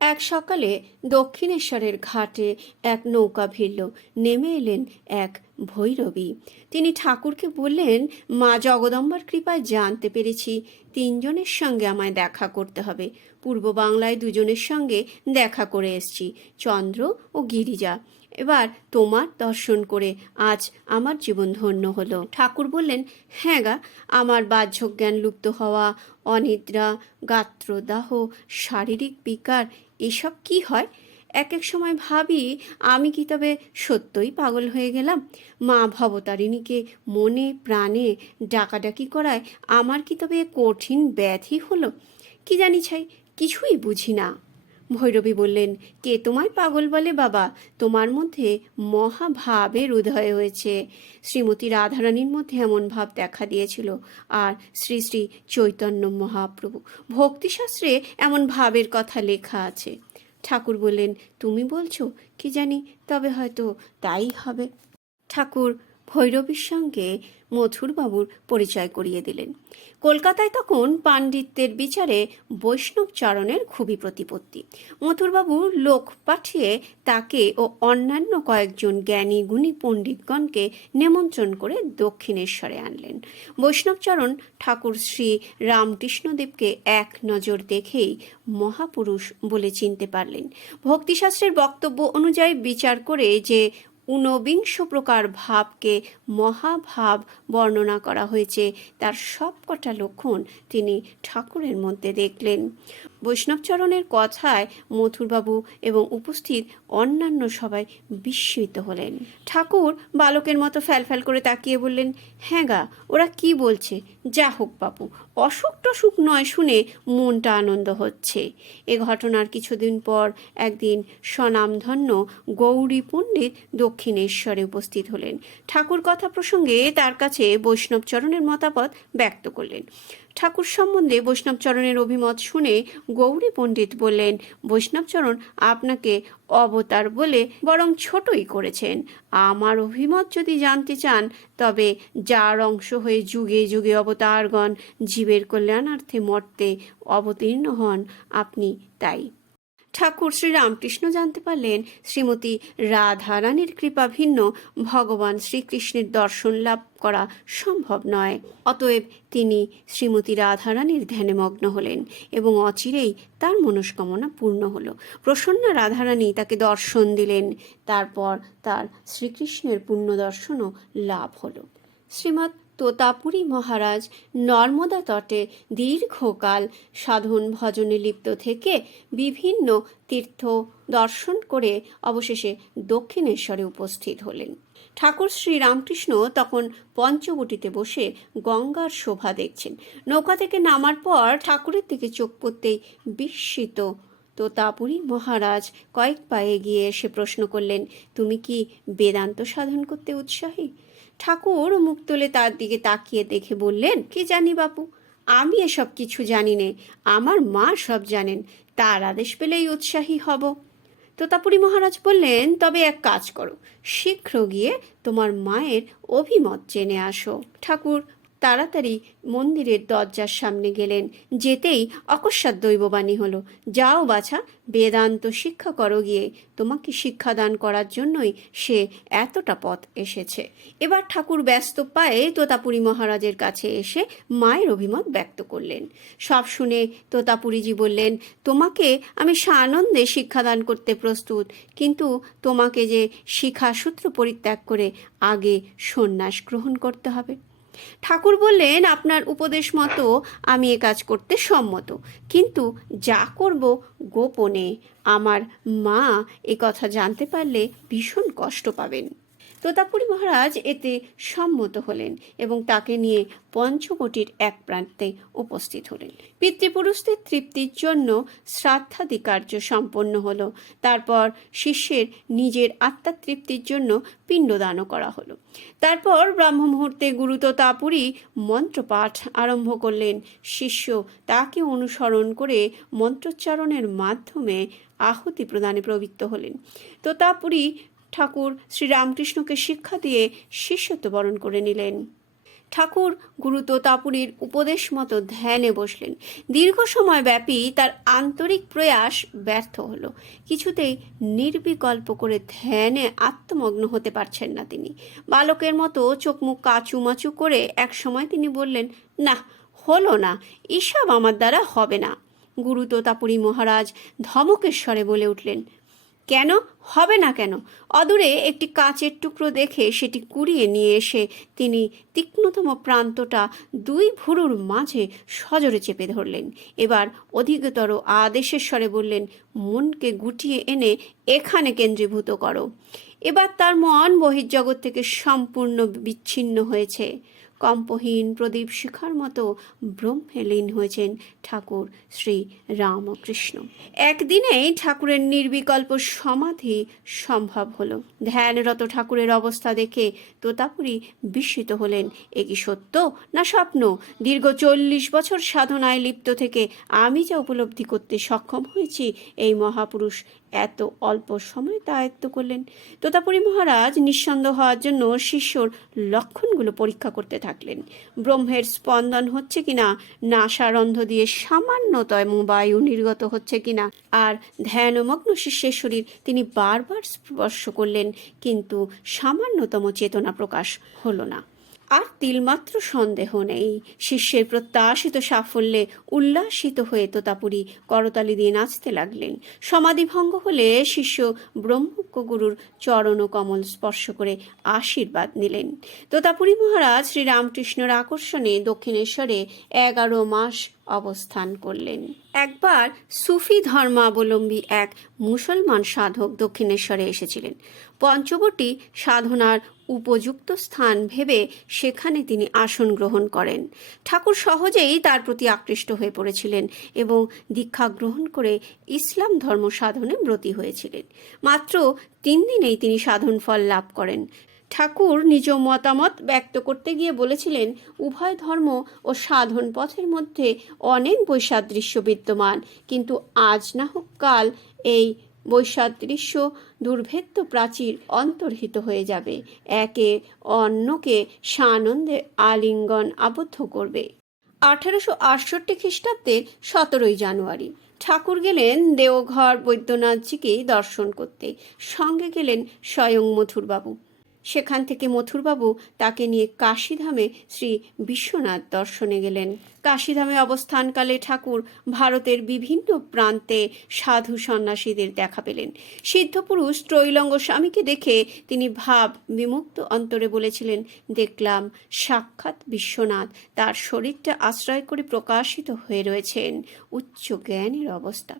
এক সকালে দক্ষিণেশ্বরের ঘাটে এক নৌকা ভিড়ল। নেমে এলেন এক ভৈরবী। তিনি ঠাকুরকে বললেন, মা জগদম্বার কৃপায় জানতে পেরেছি। তিনজনের সঙ্গে আমায় দেখা করতে হবে। পূর্ব বাংলায় দুজনের সঙ্গে দেখা করে এসছি। চন্দ্র ও গিরিজা। এবার তোমার দর্শন করে আজ আমার জীবন ধন্য হলো। ঠাকুর বললেন হ্যাঁ গা, আমার বাহ্য জ্ঞান লুপ্ত হওয়া, অনিদ্রা, গাত্রদাহ, শারীরিক বিকার, এসব কি হয়? এক এক সময় ভাবি, আমি কি তবে সত্যই পাগল হয়ে গেলাম? মা ভবতারিণীকে মনে প্রাণে ডাকাডাকি করায় আমার কি তবে কঠিন ব্যাধি হলো? কি জানি ছাই, কিছুই বুঝি না। ভৈরবী বললেন, কে তোমায় পাগল বলে বাবা? তোমার মধ্যে মহাভাবের উদয় হয়েছে। শ্রীমতী রাধারানীর মধ্যে এমন ভাব দেখা দিয়েছিল। আর শ্রী শ্রী চৈতন্য মহাপ্রভু, ভক্তিশাস্ত্রে এমন ভাবের কথা লেখা আছে। ঠাকুর বললেন, তুমি বলছো, কি জানি? তবে হয়তো তাই হবে। ঠাকুর ভৈরবীর সঙ্গে মথুরবাবুর পরিচয় করিয়ে দিলেন। কলকাতায় তখন পাণ্ডিত্যের বিচারে বৈষ্ণব চরণের খুবই প্রতিপত্তি। মথুরবাবু লোক পাঠিয়ে তাকে ও অন্যান্য কয়েকজন জ্ঞানী, গুণী পণ্ডিতগণকে নিমন্ত্রণ করে দক্ষিণেশ্বরে আনলেন। বৈষ্ণবচরণ ঠাকুর শ্রী রামকৃষ্ণদেবকে এক নজর দেখেই মহাপুরুষ বলে চিনতে পারলেন। ভক্তিশাস্ত্রের বক্তব্য অনুযায়ী বিচার করে যে ঊনবিংশ প্রকার ভাবকে মহাভাব বর্ণনা করা হয়েছে। তার সবকটা লক্ষণ তিনি ঠাকুরের মধ্যে দেখলেন। বৈষ্ণবচরণের কথায় মথুরবাবু এবং উপস্থিত অন্যান্য সবাই বিস্মিত হলেন। ঠাকুর বালকের মতো ফ্যালফ্যাল করে তাকিয়ে বললেন হ্যাঁ গা, ওরা কি বলছে? যা হোক বাবু অসুখ টসুখ নয় শুনে মনটা আনন্দ হচ্ছে। এ ঘটনার কিছুদিন পর একদিন স্বনামধন্য গৌরী পণ্ডিত দক্ষিণেশ্বরে উপস্থিত হলেন। ঠাকুর কথা প্রসঙ্গে তার কাছে বৈষ্ণবচরণের মতামত ব্যক্ত করলেন। ঠাকুর সম্বন্ধে বৈষ্ণবচরণের অভিমত শুনে গৌরী পণ্ডিত বললেন বৈষ্ণবচরণ আপনাকে অবতার বলে বরং ছোটই করেছেন। আমার অভিমত যদি জানতে চান, তবে যার অংশ হয়ে যুগে যুগে অবতারগণ জীবের কল্যাণার্থে মর্তে অবতীর্ণ হন, আপনি তাই ঠাকুর শ্রী রামকৃষ্ণ জানতে পারলেন, শ্রীমতী রাধারানীর কৃপা ভিন্ন, ভগবান শ্রীকৃষ্ণের দর্শন লাভ করা সম্ভব নয়। অতএব তিনি শ্রীমতী রাধারানীর ধ্যানে মগ্ন হলেন এবং অচিরেই তার মনস্কামনা পূর্ণ হলো। প্রসন্না রাধারানী তাকে দর্শন দিলেন, তারপর তার শ্রীকৃষ্ণের পূর্ণ দর্শনও লাভ হলো। শ্রীমৎ তোতাপুরী মহারাজ নর্মদা তটে দীর্ঘকাল সাধন ভজনে লিপ্ত থেকে বিভিন্ন তীর্থ দর্শন করে অবশেষে দক্ষিণেশ্বরে উপস্থিত হলেন। ঠাকুর শ্রী রামকৃষ্ণ তখন পঞ্চবটিতে বসে গঙ্গার শোভা দেখছেন। নৌকা থেকে নামার পর ঠাকুরের দিকে চোখ পড়তেই বিস্মিত তোতাপুরী মহারাজ কয়েক পায়ে গিয়ে এসে প্রশ্ন করলেন, তুমি কি বেদান্ত সাধন করতে উৎসাহী? ঠাকুর মুখ তুলে তার দিকে তাকিয়ে দেখে বললেন, কি জানি বাপু? আমি এসব কিছু জানি নে। আমার মা সব জানেন। তার আদেশ পেলেই উৎসাহী হব। তোতাপুরী মহারাজ বললেন, তবে এক কাজ করো। শীঘ্র গিয়ে তোমার মায়ের অভিমত জেনে আসো। ঠাকুর তাড়াতাড়ি মন্দিরের দরজার সামনে গেলেন। যেতেই অকস্মাৎ দৈববাণী হলো, যাও বাছা, বেদান্ত শিক্ষা করো গিয়ে। তোমাকে শিক্ষাদান করার জন্যই সে এতটা পথ এসেছে। এবার ঠাকুর ব্যস্ত পায়ে তোতাপুরী মহারাজের কাছে এসে মায়ের অভিমত ব্যক্ত করলেন। সব শুনে তোতাপুরীজি বললেন, তোমাকে আমি সানন্দে শিক্ষাদান করতে প্রস্তুত, কিন্তু তোমাকে যে শিখাসূত্র পরিত্যাগ করে আগে সন্ন্যাস গ্রহণ করতে হবে। ঠাকুর বললেন, আপনার উপদেশ মতো আমি এ কাজ করতে সম্মত। কিন্তু যা করব গোপনে। আমার মা এ কথা জানতে পারলে ভীষণ কষ্ট পাবেন। তোতাপুরী মহারাজ এতে সম্মত হলেন এবং তাকে নিয়ে পঞ্চকোটির এক প্রান্তে উপস্থিত হলেন। পিতৃপুরুষদের তৃপ্তির জন্য শ্রাদ্ধাদি কার্য সম্পন্ন হলো, তারপর শিষ্যের নিজের আত্মার তৃপ্তির জন্য পিণ্ডদানও করা হলো। তারপর ব্রাহ্ম মুহূর্তে গুরু তোতাপুরী মন্ত্রপাঠ আরম্ভ করলেন। শিষ্য তাকে অনুসরণ করে মন্ত্রোচ্চারণের মাধ্যমে আহুতি প্রদানে প্রবৃত্ত হলেন। তোতাপুরী ঠাকুর শ্রীরামকৃষ্ণকে শিক্ষা দিয়ে শিষ্যত্ব বরণ করে নিলেন। ঠাকুর গুরু তোতাপুরীর উপদেশ মতো ধ্যানে বসলেন। দীর্ঘ সময় ব্যাপী তার আন্তরিক প্রয়াস ব্যর্থ হল। কিছুতেই নির্বিকল্প করে ধ্যানে আত্মমগ্ন হতে পারছেন না তিনি। বালকের মতো চোখ মুখ কাচুমাচু করে এক সময় তিনি বললেন, না, হলো না, এসব আমার দ্বারা হবে না। গুরু তোতাপুরী মহারাজ ধমকেশ্বরে বলে উঠলেন কেন? হবে না কেন? অদূরে একটি কাঁচের টুকরো দেখে সেটি কুড়িয়ে নিয়ে এসে তিনি তীক্ষ্ণতম প্রান্তটা দুই ভুরুর মাঝে সজরে চেপে ধরলেন। এবার অধিকতর আদেশের স্বরে বললেন, মনকে গুটিয়ে এনে এখানে কেন্দ্রীভূত করো। এবার তার মন বহির্জগৎ থেকে সম্পূর্ণ বিচ্ছিন্ন হয়েছে। কম্পহীন প্রদীপ শিখার মতো ব্রহ্মে লীন হয়েছেন ঠাকুর শ্রী রামকৃষ্ণ। একদিনেই ঠাকুরের নির্বিকল্প সমাধি সম্ভব হলো। ধ্যানরত ঠাকুরের অবস্থা দেখে তোতাপুরি বিস্মিত হলেন। এ কি সত্য না স্বপ্ন? দীর্ঘ চল্লিশ বছর সাধনায় লিপ্ত থেকে আমি যা উপলব্ধি করতে সক্ষম হয়েছি, এই মহাপুরুষ এত অল্প সময় তা আয়ত্ত করলেন। তোতাপুরী মহারাজ নিঃসন্দ হওয়ার জন্য শিষ্যর লক্ষণগুলো পরীক্ষা করতে থাকলেন। ব্রহ্মের স্পন্দন হচ্ছে কিনা, নাসারন্ধ দিয়ে সামান্যতয় বায়ু নির্গত হচ্ছে কিনা, আর ধ্যানমগ্ন শিষ্যের শরীর তিনি বারবার স্পর্শ করলেন, কিন্তু সামান্যতম চেতনা প্রকাশ হলো না। আর তিলমাত্র সন্দেহ নেই। শিষ্যের প্রত্যাশিত সাফল্যে উল্লাসিত হয়ে তোতাপুরি করতালি দিয়ে নাচতে লাগলেন। সমাধিভঙ্গ হলে শিষ্য ব্রহ্মজ্ঞ গুরুর চরণ কমল স্পর্শ করে আশীর্বাদ নিলেন। তোতাপুরি মহারাজ শ্রীরামকৃষ্ণের আকর্ষণে দক্ষিণেশ্বরে এগারো মাস অবস্থান করলেন। একবার সুফি ধর্মাবলম্বী এক মুসলমান সাধক দক্ষিণেশ্বরে এসেছিলেন। পঞ্চবটি সাধনার উপযুক্ত স্থান ভেবে সেখানে তিনি আসন গ্রহণ করেন। ঠাকুর সহজেই তার প্রতি আকৃষ্ট হয়ে পড়েছিলেন এবং দীক্ষা গ্রহণ করে ইসলাম ধর্ম সাধনে ব্রতী হয়েছিলেন। মাত্র তিন দিনেই তিনি সাধন ফল লাভ করেন। ঠাকুর নিজ মতামত ব্যক্ত করতে গিয়ে বলেছিলেন, উভয় ধর্ম ও সাধন পথের মধ্যে অনেক বৈসাদৃশ্য বিদ্যমান, কিন্তু আজ না হোক কাল এই বৈসাদৃশ্য দুর্ভেদ্য প্রাচীর অন্তর্হিত হয়ে যাবে। একে অন্যকে সানন্দে আলিঙ্গন আবদ্ধ করবে। আঠারোশো আটষট্টি খ্রিস্টাব্দের সতেরোই জানুয়ারি, ঠাকুর গেলেন দেওঘর বৈদ্যনাথজিকে দর্শন করতে। সঙ্গে গেলেন স্বয়ং মথুরবাবু। সেখান থেকে মথুরবাবু তাকে নিয়ে কাশীধামে শ্রী বিশ্বনাথ দর্শনে গেলেন। কাশীধামে অবস্থানকালে ঠাকুর ভারতের বিভিন্ন প্রান্তে সাধু সন্ন্যাসীদের দেখা পেলেন। সিদ্ধপুরুষ ত্রৈলঙ্গ স্বামীকে দেখে তিনি ভাব বিমুক্ত অন্তরে বলেছিলেন, দেখলাম সাক্ষাৎ বিশ্বনাথ। তার শরীরটা আশ্রয় করে প্রকাশিত হয়ে রয়েছেন। উচ্চ জ্ঞানের অবস্থা।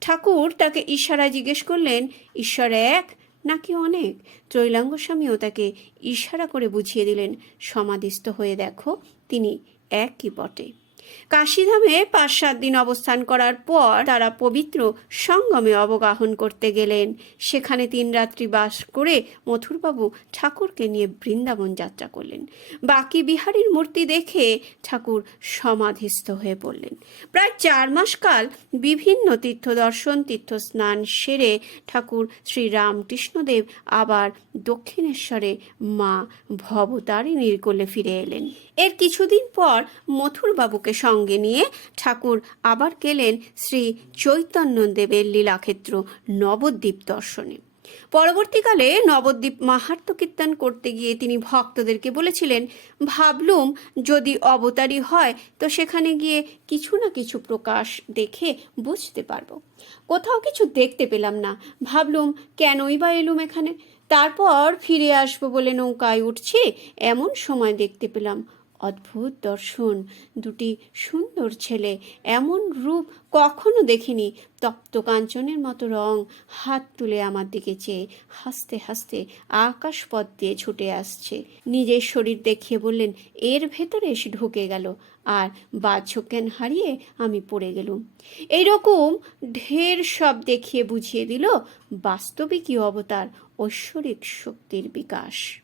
ঠাকুর তাকে ইশারায় জিজ্ঞেস করলেন, ঈশ্বর এক নাকি অনেক? ত্রৈলাঙ্গ স্বামীও তাকে ইশারা করে বুঝিয়ে দিলেন, সমাধিস্থ হয়ে দেখো, তিনি একই বটে। কাশীধামে পাঁচ সাত দিন অবস্থান করার পর তারা পবিত্র সঙ্গমে অবগাহন করতে গেলেন। সেখানে তিন রাত্রি বাস করে মথুরবাবু ঠাকুরকে নিয়ে বৃন্দাবন যাত্রা করলেন। বাকি বিহারীর মূর্তি দেখে ঠাকুর সমাধিস্থ হয়ে পড়লেন। প্রায় চার মাস কাল বিভিন্ন তীর্থ দর্শন তীর্থ স্নান সেরে ঠাকুর শ্রী রামকৃষ্ণদেব আবার দক্ষিণেশ্বরে মা ভবতারিণীর কোলে ফিরে এলেন। এর কিছুদিন পর মথুরবাবুকে সঙ্গে নিয়ে ঠাকুর আবার গেলেন শ্রী চৈতন্যদেবের লীলাক্ষেত্র নবদ্বীপ দর্শনে। পরবর্তীকালে নবদ্বীপ মাহাত্ম কীর্তন করতে গিয়ে তিনি ভক্তদেরকে বলেছিলেন, ভাবলুম যদি অবতারী হয়, তো সেখানে গিয়ে কিছু না কিছু প্রকাশ দেখে বুঝতে পারব। কোথাও কিছু দেখতে পেলাম না। ভাবলুম কেনই বা এলুম এখানে? তারপর ফিরে আসব বলে নৌকায় উঠছি, এমন সময় দেখতে পেলাম অদ্ভুত দর্শন। দুটি সুন্দর ছেলে। এমন রূপ কখনো দেখিনি। তপ্ত কাঞ্চনের মতো রং। হাত তুলে আমার দিকে চেয়ে। হাসতে হাসতে আকাশ পথ দিয়ে ছুটে আসছে। নিজের শরীর দেখিয়ে বললেন, এর ভেতরে এসে ঢুকে গেল। আর বাহ্যজ্ঞান হারিয়ে আমি পড়ে গেলুম। এইরকম ঢের সব দেখিয়ে বুঝিয়ে দিল বাস্তবিকই অবতার ঐশ্বরিক শক্তির বিকাশ।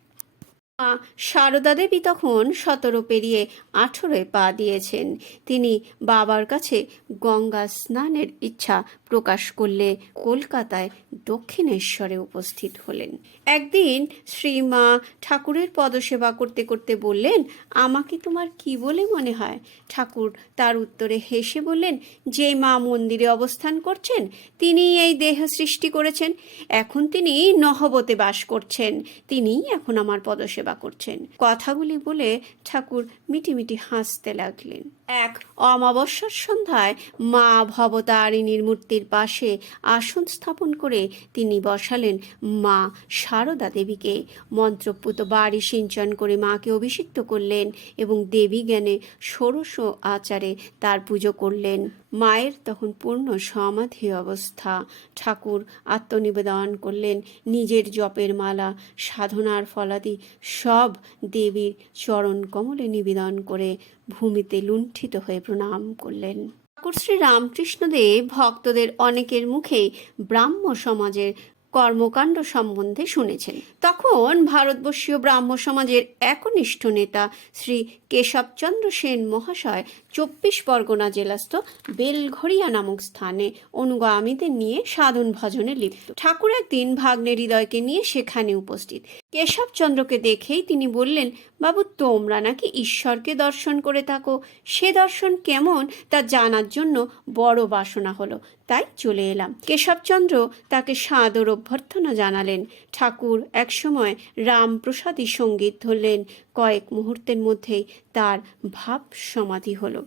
সারদা দেবী তখন সতেরো পেরিয়ে আঠেরোয় পা দিয়েছেন। তিনি বাবার কাছে গঙ্গা স্নানের ইচ্ছা প্রকাশ করলে কলকাতায় দক্ষিণেশ্বরে উপস্থিত হলেন। একদিন শ্রীমা ঠাকুরের পদসেবা করতে করতে বললেন, আমাকে তোমার কি বলে মনে হয়? ঠাকুর তার উত্তরে হেসে বললেন, যে মা মন্দিরে অবস্থান করছেন তিনি এই দেহ সৃষ্টি করেছেন। এখন তিনি নহবতে বাস করছেন। তিনিই এখন আমার পদসেবা করছেন। কথাগুলি বলে ঠাকুর মিটিমিটি হাসতে লাগলেন। এক অমাবস্যার সন্ধ্যায় মা ভবতারিণীর মূর্তির পাশে আসন স্থাপন করে তিনি বসালেন মা সারদা দেবীকে। মন্ত্রপুত বাড়ি সিঞ্চন করে মাকে অভিষিক্ত করলেন এবং দেবী জ্ঞানে ষোড়শ আচারে তার পুজো করলেন। মায়ের তখন পূর্ণ সমাধি অবস্থা। ঠাকুর আত্মনিবেদন করলেন, নিজের জপের মালা, সাধনার ফলাদি, সব দেবীর চরণ কমলে নিবেদন করে ভূমিতে লুণ্ঠিত হয়ে প্রণাম করলেন। ঠাকুর শ্রী রামকৃষ্ণদেব ভক্তদের অনেকের মুখেই ব্রাহ্ম সমাজের কর্মকাণ্ড সম্বন্ধে শুনেছেন। তখন ভারতবর্ষীয় ব্রাহ্ম সমাজের একনিষ্ঠ নেতা শ্রী কেশবচন্দ্র সেন মহাশয় চব্বিশ পরগনা জেলাস্থ বেলঘরিয়া নামক স্থানে অনুগামীদের নিয়ে সাধন ভজনে লিপ্ত। ঠাকুর একদিন ভাগ্নে হৃদয়কে নিয়ে সেখানে উপস্থিত। কেশবচন্দ্রকে দেখেই তিনি বললেন, বাবু, তোমরা নাকি ঈশ্বরকে দর্শন করে থাকো। সে দর্শন কেমন তা জানার জন্য বড় বাসনা হলো। তাই চলে এলাম। কেশবচন্দ্র তাকে সাদর অভ্যর্থনা জানালেন। ঠাকুর একসময় রামপ্রসাদী সংগীত ধরলেন। কয়েক মুহূর্তের মধ্যেই তার ভাব সমাধি হলো।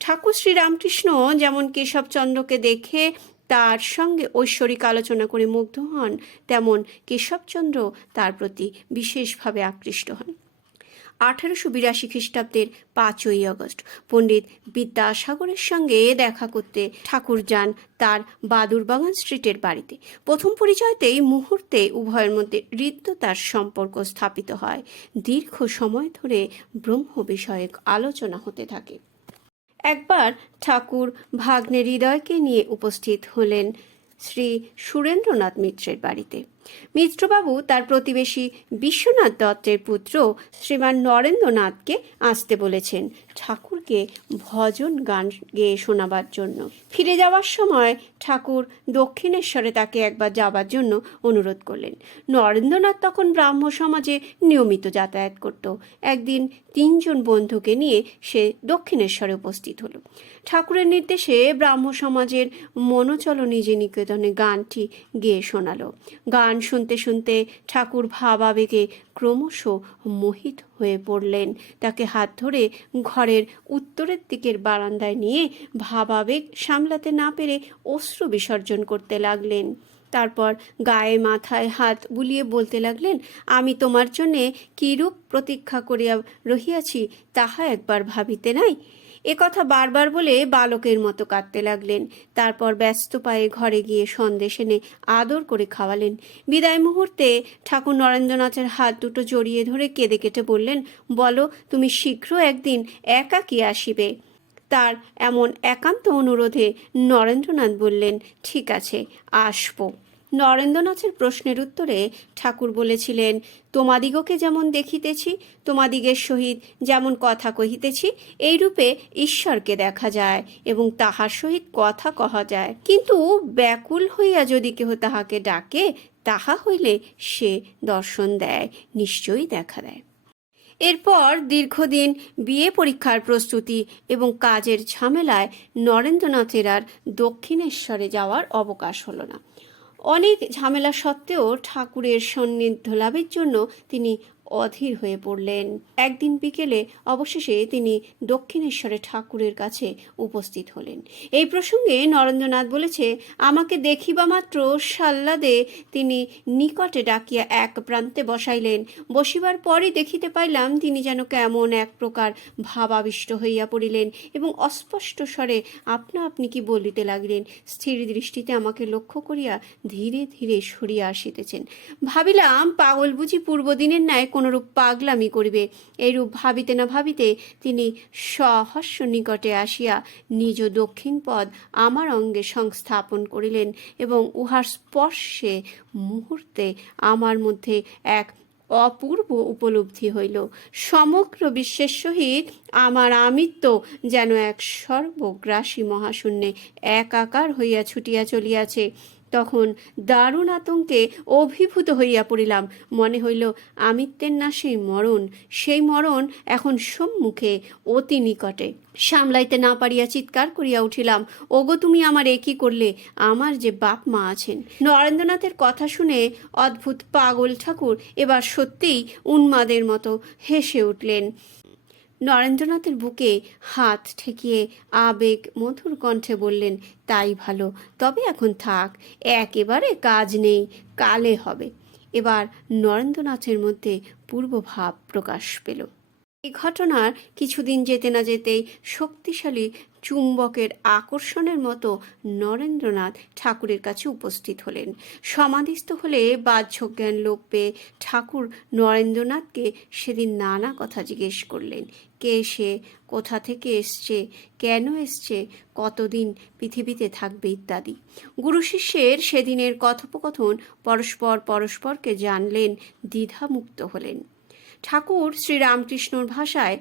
ঠাকুর শ্রীরামকৃষ্ণ যেমন কেশবচন্দ্রকে দেখে তার সঙ্গে ঐশ্বরিক আলোচনা করে মুগ্ধ হন, তেমন কেশবচন্দ্র তার প্রতি বিশেষভাবে আকৃষ্ট হন। আঠারোশো বিরাশি খ্রিস্টাব্দের পাঁচই আগস্ট। পণ্ডিত বিদ্যাসাগরের সঙ্গে দেখা করতে ঠাকুর যান তার বাদুরবাগান স্ট্রিটের বাড়িতে। প্রথম পরিচয়তেই মুহূর্তে উভয়ের মধ্যে হৃদ্যতার সম্পর্ক স্থাপিত হয়। দীর্ঘ সময় ধরে ব্রহ্ম বিষয়ক আলোচনা হতে থাকে। একবার ঠাকুর ভাগ্নে হৃদয়কে নিয়ে উপস্থিত হলেন শ্রী সুরেন্দ্রনাথ মিত্রের বাড়িতে। মিত্রবাবু তার প্রতিবেশী বিশ্বনাথ দত্তের পুত্র শ্রীমান নরেন্দ্রনাথকে আসতে বলেছেন। ঠাকুরকে ভজন গান গেয়ে শোনাবার জন্য। ফিরে যাওয়ার সময় ঠাকুর দক্ষিণেশ্বরে তাকে একবার যাবার জন্য অনুরোধ করলেন। নরেন্দ্রনাথ তখন ব্রাহ্ম সমাজে নিয়মিত যাতায়াত করত। একদিন তিনজন বন্ধুকে নিয়ে সে দক্ষিণেশ্বরে উপস্থিত হলো। ঠাকুরের নির্দেশে ব্রাহ্ম সমাজের মনোচল নিজে নিকেতনে গানটি গেয়ে শোনালো। গান শুনতে শুনতে ঠাকুর ভাবাবেগে ক্রমশ মোহিত হয়ে পড়লেন। তাকে হাত ধরে ঘরের উত্তরের দিকের বারান্দায় নিয়ে ভাবাবেগ সামলাতে না পেরে অশ্রু বিসর্জন করতে লাগলেন। তারপর গায়ে মাথায় হাত বুলিয়ে বলতে লাগলেন, আমি তোমার জন্যে কিরূপ প্রতীক্ষা করিয়া রহিয়াছি তাহা একবার ভাবিতে নাই? এ কথা বারবার বলে বালকের মতো কাঁদতে লাগলেন। তারপর ব্যস্ত পায়ে ঘরে গিয়ে সন্দেশ এনে আদর করে খাওয়ালেন। বিদায় মুহূর্তে ঠাকুর নরেন্দ্রনাথের হাত দুটো জড়িয়ে ধরে কেঁদে কেটে বললেন, বলো, তুমি শীঘ্র একদিন একাকী আসিবে? তার এমন একান্ত অনুরোধে নরেন্দ্রনাথ বললেন, ঠিক আছে, আসব। নরেন্দ্রনাথের প্রশ্নের উত্তরে ঠাকুর বলেছিলেন, তোমাদিগকে যেমন দেখিতেছি, তোমাদিগের সহিত যেমন কথা কহিতেছি, এইরূপে ঈশ্বরকে দেখা যায় এবং তাহার সহিত কথা কহা যায়। কিন্তু ব্যাকুল হইয়া যদি কেহ তাহাকে ডাকে, তাহা হইলে সে দর্শন দেয়, নিশ্চয়ই দেখা দেয়। এরপর দীর্ঘদিন বিয়ে পরীক্ষার প্রস্তুতি এবং কাজের ঝামেলায় নরেন্দ্রনাথের আর দক্ষিণেশ্বরে যাওয়ার অবকাশ হলো না। অনেক ঝামেলা সত্ত্বেও ঠাকুরের সান্নিধ্য লাভের জন্য তিনি অধীর হয়ে পড়লেন। একদিন বিকেলে অবশেষে তিনি দক্ষিণেশ্বরে ঠাকুরের কাছে উপস্থিত হলেন। এই প্রসঙ্গে নরেন্দ্রনাথ বলেছে, আমাকে দেখিবা মাত্র সাল্লাদে তিনি নিকটে ডাকিয়া এক প্রান্তে বসাইলেন। বসিবার পরই দেখিতে পাইলাম তিনি যেন কেমন এক প্রকার ভাবাবিষ্ট হইয়া পড়িলেন এবং অস্পষ্ট স্বরে আপনা আপনি কি বলিতে লাগিলেন? স্থির দৃষ্টিতে আমাকে লক্ষ্য করিয়া ধীরে ধীরে সরিয়া আসিতেছেন। ভাবিলাম পাগল বুঝি পূর্বদিনের ন্যায় কোনরূপ পাগলামি করিবে, এইরূপ ভাবিতে না ভাবিতে তিনি সহস্য নিকটে আসিয়া নিজ দক্ষিণ পদ আমার অঙ্গে সংস্থাপন করিলেন এবং উহার স্পর্শে মুহূর্তে আমার মধ্যে এক অপূর্ব উপলব্ধি হইল। সমগ্র বিশ্বের সহিত আমার আমিত্ব যেন এক সর্বগ্রাসী মহাশূন্যে একাকার হইয়া ছুটিয়া চলিয়াছে। তখন দারুণ আতঙ্কে অভিভূত হইয়া পড়িলাম। মনে হইল, আমিত্বের না সেই মরণ সেই মরণ এখন সম্মুখে, অতি নিকটে। সামলাইতে না পারিয়া চিৎকার করিয়া উঠিলাম, ওগো, তুমি আমার একই করলে? আমার যে বাপ মা আছেন। নরেন্দ্রনাথের কথা শুনে অদ্ভুত পাগল ঠাকুর এবার সত্যিই উন্মাদের মতো হেসে উঠলেন। নরেন্দ্রনাথের বুকে হাত ঠেকিয়ে আবেগ মধুর কণ্ঠে বললেন, তাই ভালো, তবে এখন থাক, একেবারে কাজ নেই, কালে হবে। এবার নরেন্দ্রনাথের মধ্যে পূর্বভাব প্রকাশ পেল। এই ঘটনার কিছুদিন যেতে না যেতেই শক্তিশালী চুম্বকের আকর্ষণের মতো নরেন্দ্রনাথ ঠাকুরের কাছে উপস্থিত হলেন। সমাধিস্থ হলে বাহ্য জ্ঞান লোপ পেয়ে ঠাকুর নরেন্দ্রনাথকে সেদিন নানা কথা জিজ্ঞেস করলেন। কে সে? কোথা থেকে এসছে? কেন এসছে? কতদিন পৃথিবীতে থাকবে ইত্যাদি। গুরু শিষ্যের সেদিনের কথোপকথন পরস্পর পরস্পরকে জানলেন, দ্বিধামুক্ত হলেন। ঠাকুর শ্রীরামকৃষ্ণর ভাষায়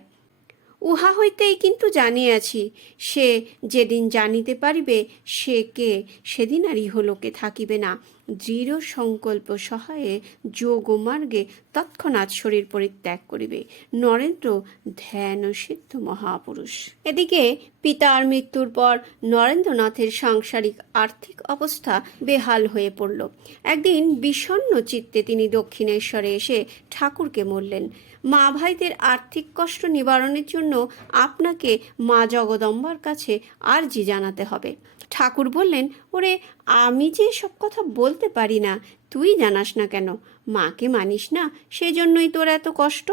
উহা হইতেই কিন্তু জানিয়াছি, সে যেদিন জানিতে পারিবে, সে কে, সেদিন আর ইহলোকে থাকিবে না। দৃঢ় সংকল্প সহায়ে যোগ মার্গে তৎক্ষণাৎ শরীর পরিত্যাগ করিবে। নরেন্দ্র ধ্যান সিদ্ধ মহাপুরুষ। এদিকে পিতার মৃত্যুর পর নরেন্দ্রনাথের সাংসারিক আর্থিক অবস্থা বেহাল হয়ে পড়ল। একদিন বিষণ্ণ চিত্তে তিনি দক্ষিণেশ্বরে এসে ঠাকুরকে বললেন মা ভাইদের আর্থিক কষ্ট নিবারণের জন্য আপনাকে মা জগদম্বার কাছে আর্জি জানাতে হবে। ঠাকুর বললেন, ওরে, আমি যে সব কথা বলতে পারি না, তুই জানাস না কেন? মাকে মানিস না সেই জন্যই তোর এত কষ্ট?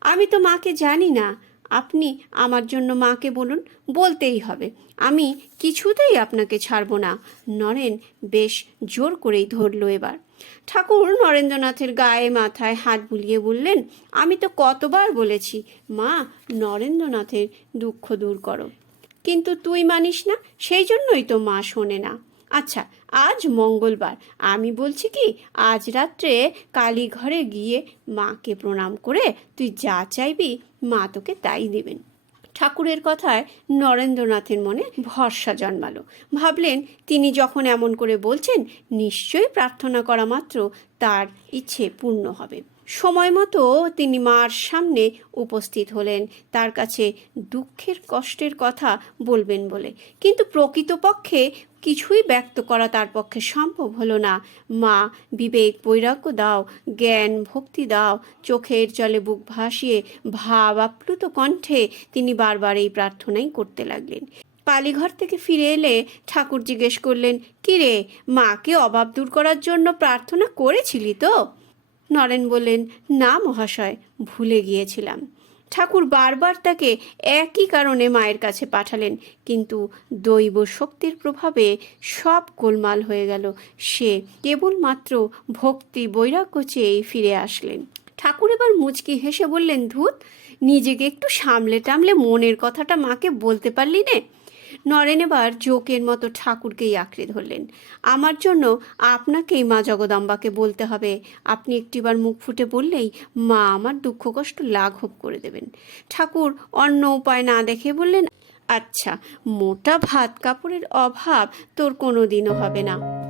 আমি তো মাকে জানি না। আপনি আমার জন্য মাকে বলুন, বলতেই হবে। আমি কিছুতেই আপনাকে ছাড়ব না। নরেন বেশ জোর করেই ধরল এবার। ঠাকুর নরেন্দ্রনাথের গায়ে মাথায় হাত বুলিয়ে বললেন, আমি তো কতবার বলেছি, মা, নরেন্দ্রনাথের দুঃখ দূর করো। কিন্তু তুই মানিস না, সেই জন্যই তো মা শোনে না। আচ্ছা আজ মঙ্গলবার, আমি বলছি কি, আজ রাত্রে কালীঘরে গিয়ে মাকে প্রণাম করে তুই যা চাইবি, মা তোকে তাই দেবেন। ঠাকুরের কথায় নরেন্দ্রনাথের মনে ভরসা জন্মালো। ভাবলেন, তিনি যখন এমন করে বলছেন, নিশ্চয়ই প্রার্থনা করা মাত্র তার ইচ্ছে পূর্ণ হবে। সময় মতো তিনি মার সামনে উপস্থিত হলেন। তার কাছে দুঃখের কষ্টের কথা বলবেন বলে। কিন্তু প্রকৃতপক্ষে কিছুই ব্যক্ত করা তার পক্ষে সম্ভব হলো না। মা, বিবেক বৈরাগ্য দাও, জ্ঞান ভক্তি দাও, চোখের জলে বুক ভাসিয়ে ভাব আপ্লুত কণ্ঠে তিনি বারবার এই প্রার্থনাই করতে লাগলেন। পালিঘর থেকে ফিরে এলে ঠাকুর জিজ্ঞেস করলেন কিরে মাকে অভাব দূর করার জন্য প্রার্থনা করেছিলি তো? নরেন বললেন, না মহাশয়, ভুলে গিয়েছিলাম। ঠাকুর বারবার তাকে একই কারণে মায়ের কাছে পাঠালেন, কিন্তু দৈব শক্তির প্রভাবে সব গোলমাল হয়ে গেল। সে কেবলমাত্র ভক্তি বৈরাগ্য চেয়েই ফিরে আসলেন। ঠাকুর এবার মুচকি হেসে বললেন, ধূত, নিজেকে একটু সামলে টামলে মনের কথাটা মাকে বলতে পারলি নে? নরেন এবার জোকের মতো ঠাকুরকেই আঁকড়ে ধরলেন। আমার জন্য আপনাকেই মা জগদম্বাকে বলতে হবে। আপনি একটিবার মুখ ফুটে বললেই মা আমার দুঃখ কষ্ট লাঘব করে দেবেন। ঠাকুর অন্য উপায় না দেখে বললেন আচ্ছা মোটা ভাত কাপড়ের অভাব তোর কোনো দিনও হবে না।